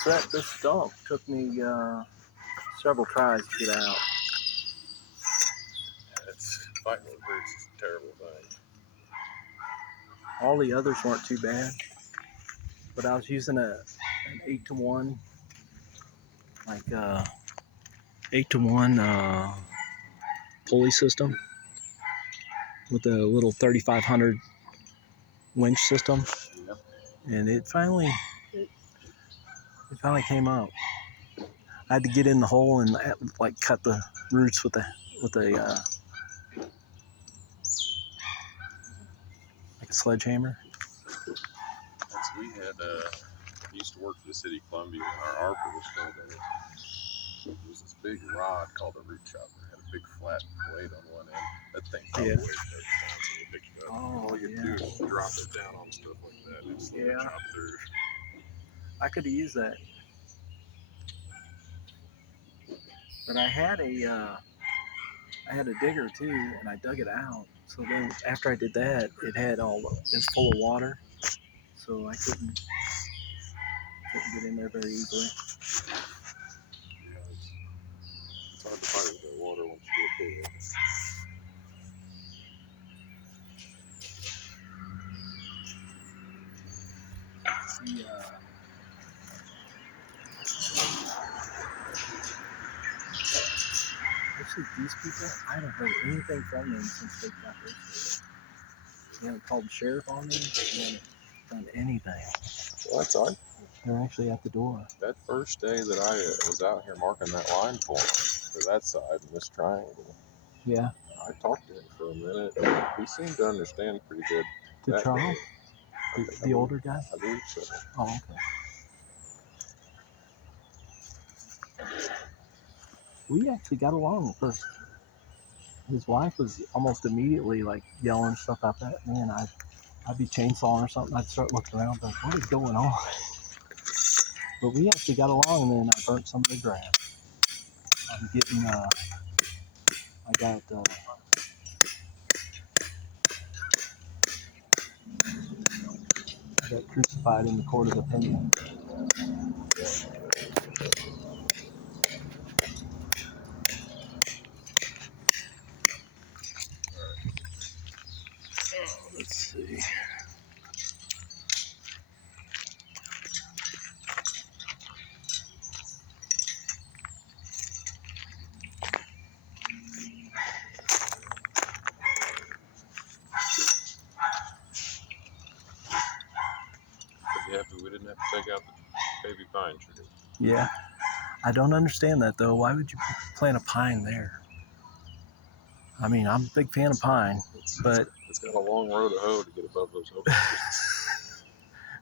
Plus this stump took me several tries to get out. It's fighting with roots is a terrible thing. All the others weren't too bad, but I was using an 8-to-1, like 8-to-1 pulley system with a little 3500 winch system. Yep. And it finally came up. I had to get in the hole and like cut the roots with a like a sledgehammer. We had used to work for the city of Columbia, and our arbor was still there. There was this big rod called a root chopper. It had a big flat blade on one end. That thing probably weighs 30 pounds when you pick it up. Oh, all you do is drop it down on stuff like that and just chop through. I could have used that. But I had a digger too, and I dug it out. So then after I did that, it was full of water, so I couldn't get in there very easily. Yeah, it's hard to fight with that water once you get through it. Actually, these people, I haven't heard anything from them since they got this. They haven't called the sheriff on me. They haven't done anything. Well, that's odd. They're actually at the door. That first day that I was out here marking that line for that side in this triangle. Yeah. I talked to him for a minute. He seemed to understand pretty good. To Charles? The older guy? I believe so. Oh, okay. We actually got along first. His wife was almost immediately like yelling stuff out at me, and I'd be chainsawing or something. I'd start looking around like, what is going on? But we actually got along, and then I burnt some of the grass. I'm getting, I got crucified in the court of opinion. Let's see. We didn't have to take out the baby pine tree. Yeah. I don't understand that, though. Why would you plant a pine there? I mean, I'm a big fan of pine, but it's got a long row to hoe to get above those open trees.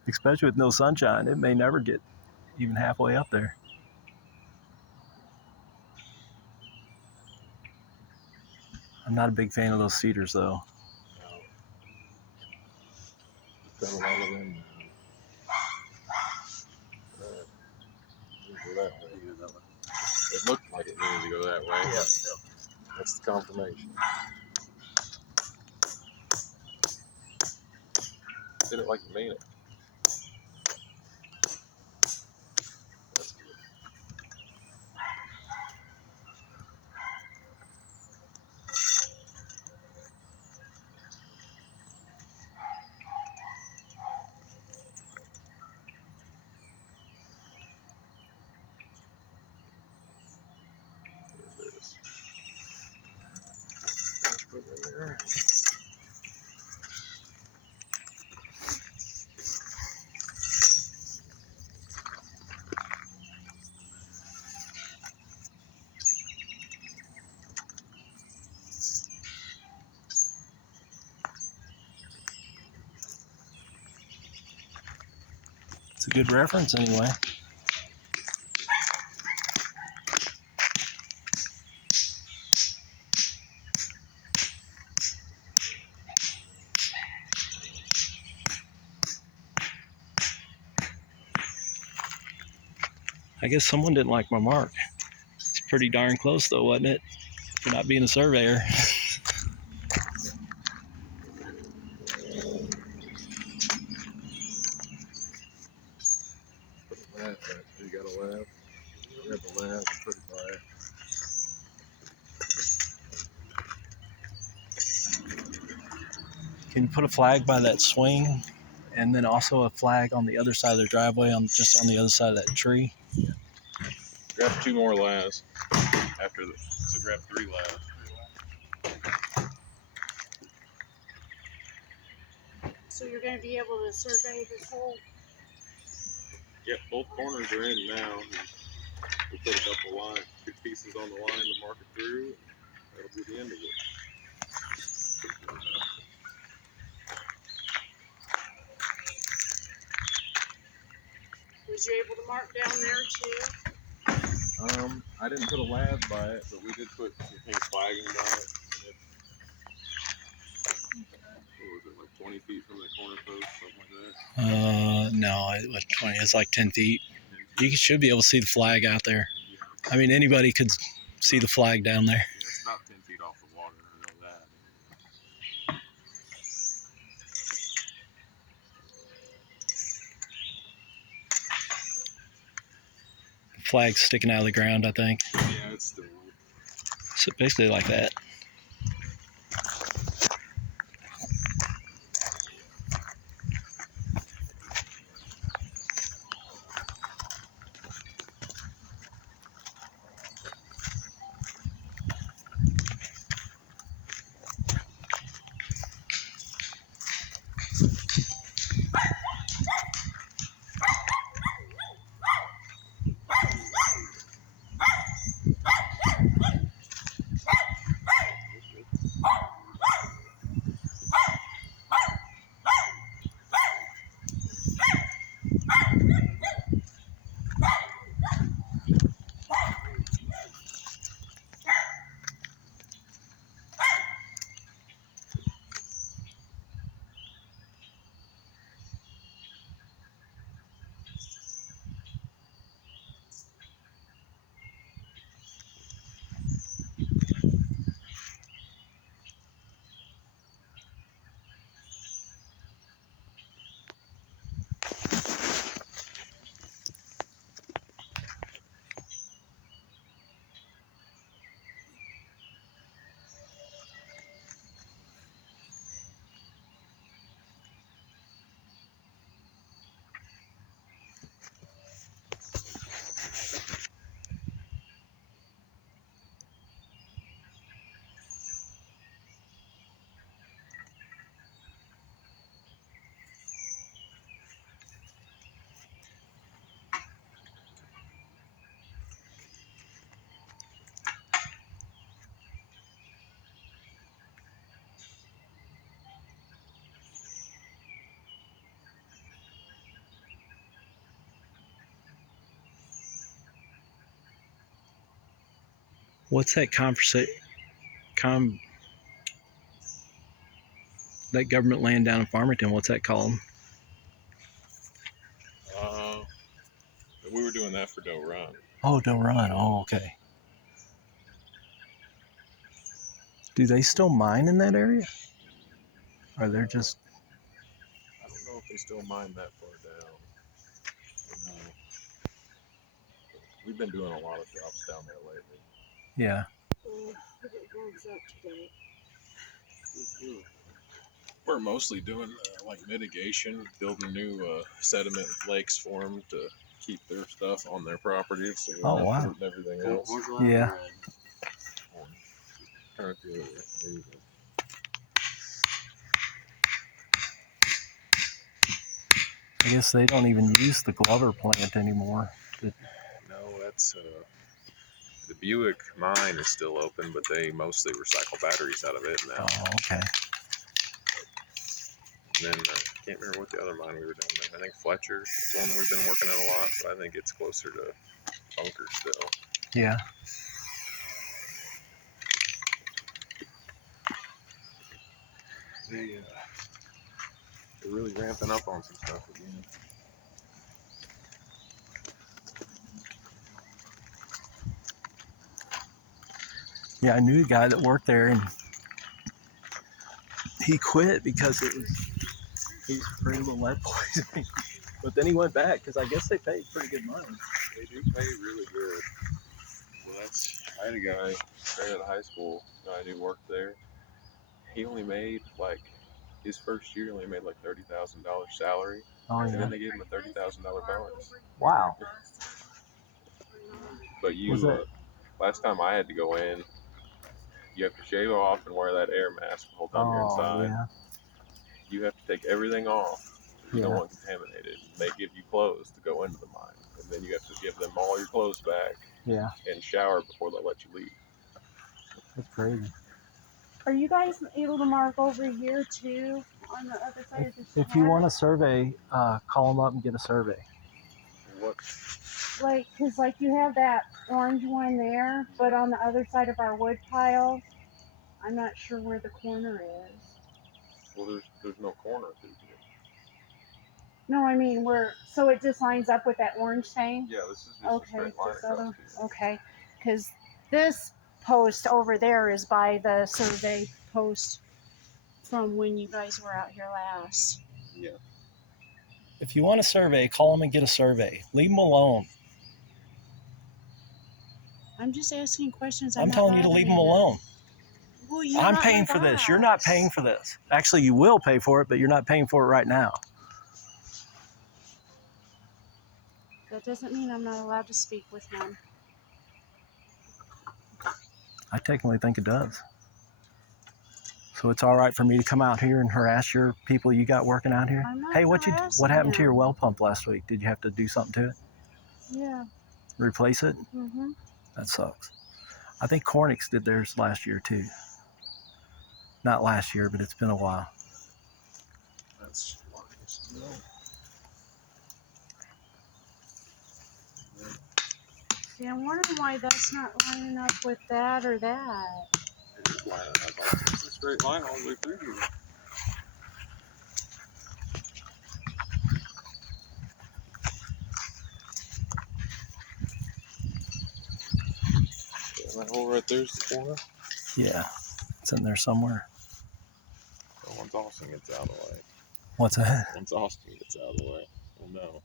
Especially with no sunshine, it may never get even halfway up there. I'm not a big fan of those cedars, though. Got a lot of them. Go that way. It looked like it needed to go that way. Yeah. That's the confirmation. Did it like you made it. That's good. There it is. Let's put it in there. It's a good reference, anyway. I guess someone didn't like my mark. It's pretty darn close, though, wasn't it? For not being a surveyor. Put a laugh at too. Can you put a flag by that swing, and then also a flag on the other side of the driveway, just on the other side of that tree? Grab 2 more last after the. So grab 3 last. So you're going to be able to survey this whole. Yep, both corners are in now. We put a couple pieces on the line to mark it through. That'll be the end of it. Was you able to mark down there too? I didn't put a lab by it, but we did put some pink flagging by it. What was it, like 20 feet from the corner post, something like that? No, it was 20. It's like 10 feet. You should be able to see the flag out there. I mean, anybody could see the flag down there. Yeah, it's about 10 feet off the water. I know that. Flag sticking out of the ground, I think. Yeah, it's still. So basically like that. What's that that government land down in Farmington? What's that called? We were doing that for Doe Run. Oh, Doe Run. Oh, okay. Do they still mine in that area? Or they're just... I don't know if they still mine that far down. No. We've been doing a lot of jobs down there lately. Yeah. It warms up today. We're mostly doing like mitigation, building new sediment lakes for them to keep their stuff on their property. So Oh, wow. And everything else. Yeah. Turn it the other way. There you go. I guess they don't even use the Glover plant anymore. No, that's the Buick mine is still open, but they mostly recycle batteries out of it now. Oh, okay. And then I can't remember what the other mine we were doing. I think Fletcher's the one we've been working on a lot, but I think it's closer to Bunker still. Yeah. They're really ramping up on some stuff again. Yeah, I knew a guy that worked there, and he quit because he was afraid of the lead poisoning. But then he went back because I guess they paid pretty good money. They do pay really good. Well, I had a guy straight out of high school, guy who worked there. He only made like his first year only made like $30,000 salary, Oh and yeah. then they gave him a $30,000 bonus. Wow. But Was it? last time I had to go in, you have to shave off and wear that air mask the whole time you're Oh inside. yeah. You have to take everything off. You don't Yeah. want contaminated. They give you clothes to go into the mine, and then you have to give them all your clothes back Yeah. and shower before they let you leave. That's crazy. Are you guys able to mark over here too on the other side of this? If you want a survey, call them up and get a survey. What? Like, cause like you have that orange one there, but on the other side of our wood pile, I'm not sure where the corner is. Well, there's no corner through here. No, I mean so it just lines up with that orange thing. Yeah, this is just a straight line across here. Okay, because this post over there is by the survey post from when you guys were out here last. Yeah. If you want a survey, call them and get a survey. Leave them alone. I'm just asking questions. I'm telling you to leave them alone. Well, I'm paying for this. You're not paying for this. Actually, you will pay for it, but you're not paying for it right now. That doesn't mean I'm not allowed to speak with him. I technically think it does. So it's all right for me to come out here and harass your people you got working out here? I'm not Hey, what happened to him. your well pump last week? Did you have to do something to it? Yeah. Replace it? Mhm. That sucks. I think Cornix did theirs last year too. Not last year, but it's been a while. That's nice. See, I'm wondering why that's not lining up with that or that. It's lining up. It's a straight line all the way through here. That hole right there's the corner. Yeah, it's in there somewhere. So once Austin gets out of the way. What's that? Once Austin gets out of the way, we'll know.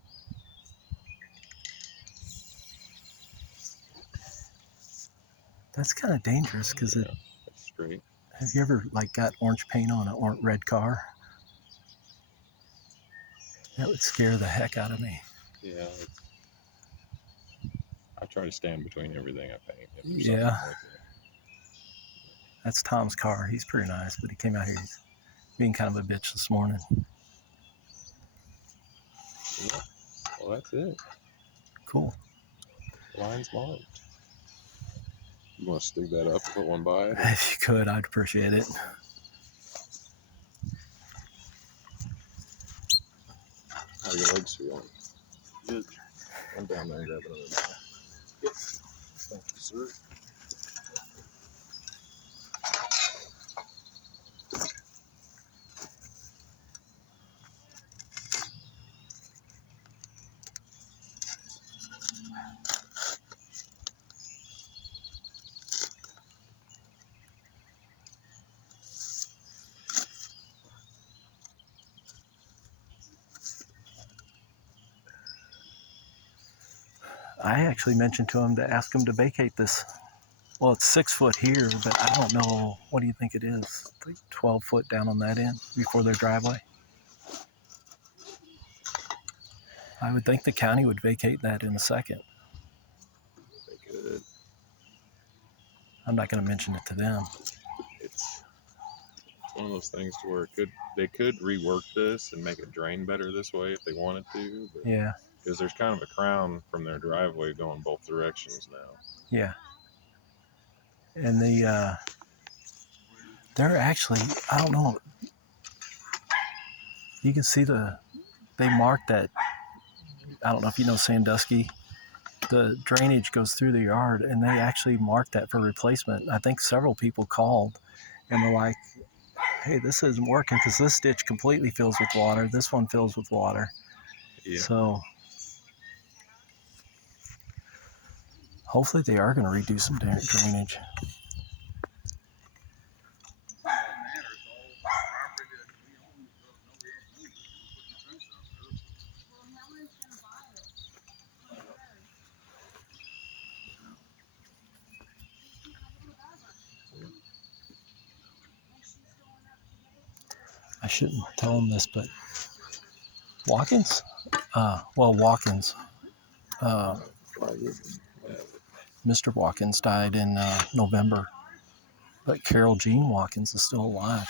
That's kind of dangerous because it's straight. Have you ever got orange paint on an red car? That would scare the heck out of me. Yeah. I try to stand between everything I paint. Yeah. That's Tom's car. He's pretty nice, but he came out here being kind of a bitch this morning. Yeah. Well, that's it. Cool. Line's marked. You want to stick that up and put one by it? If you could, I'd appreciate it. How are your legs feeling? Good. I'm down there and grab another ball. Yep. Thank you, sir. I actually mentioned to him to ask him to vacate this. Well, it's 6 foot here, but I don't know. What do you think it is? Like 12 foot down on that end before their driveway? I would think the county would vacate that in a second. They could. I'm not going to mention it to them. It's one of those things to where they could rework this and make it drain better this way if they wanted to. But Yeah. Because there's kind of a crown from their driveway going both directions now. Yeah. And they're actually, I don't know. You can see they marked that. I don't know if you know Sandusky. The drainage goes through the yard, and they actually marked that for replacement. I think several people called and were like, hey, this isn't working because this ditch completely fills with water. This one fills with water. Yeah. So hopefully they are going to redo some drainage. I shouldn't tell him this, but Watkins? Watkins. Mr. Watkins died in November, but Carol Jean Watkins is still alive.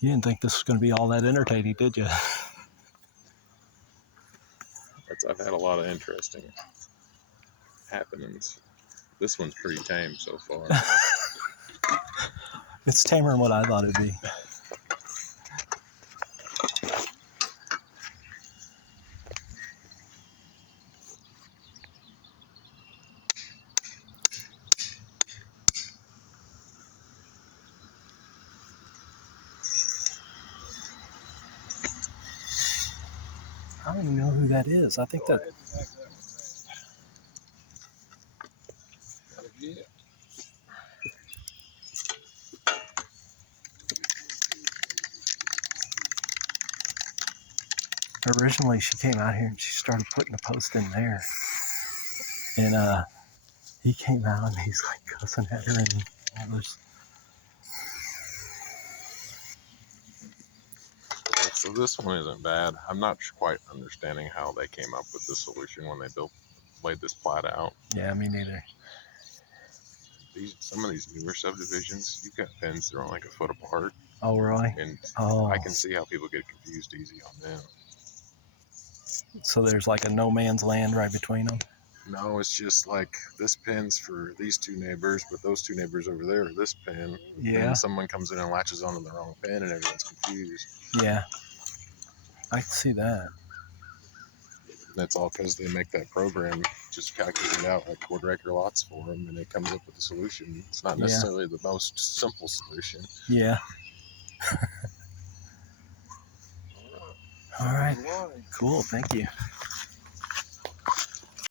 You didn't think this was going to be all that entertaining, did you? I've had a lot of interesting happenings. This one's pretty tame so far. It's tamer than what I thought it'd be. I don't even know who that is. I think that. Originally, she came out here and she started putting the post in there. And he came out and he's like cussing at her and all this. So this one isn't bad. I'm not quite understanding how they came up with the solution when they laid this plat out. Yeah, me neither. Some of these newer subdivisions, you've got pins that are like a foot apart. Oh, really? And Oh. I can see how people get confused easy on them. So there's like a no man's land right between them? No, it's just like this pin's for these two neighbors, but those two neighbors over there are this pin. Yeah. And someone comes in and latches onto the wrong pin and everyone's confused. Yeah. I can see that. That's all because they make that program just calculate out like quarter acre lots for them, and it comes up with a solution. It's not necessarily the most simple solution. Yeah. All right. Cool. Thank you.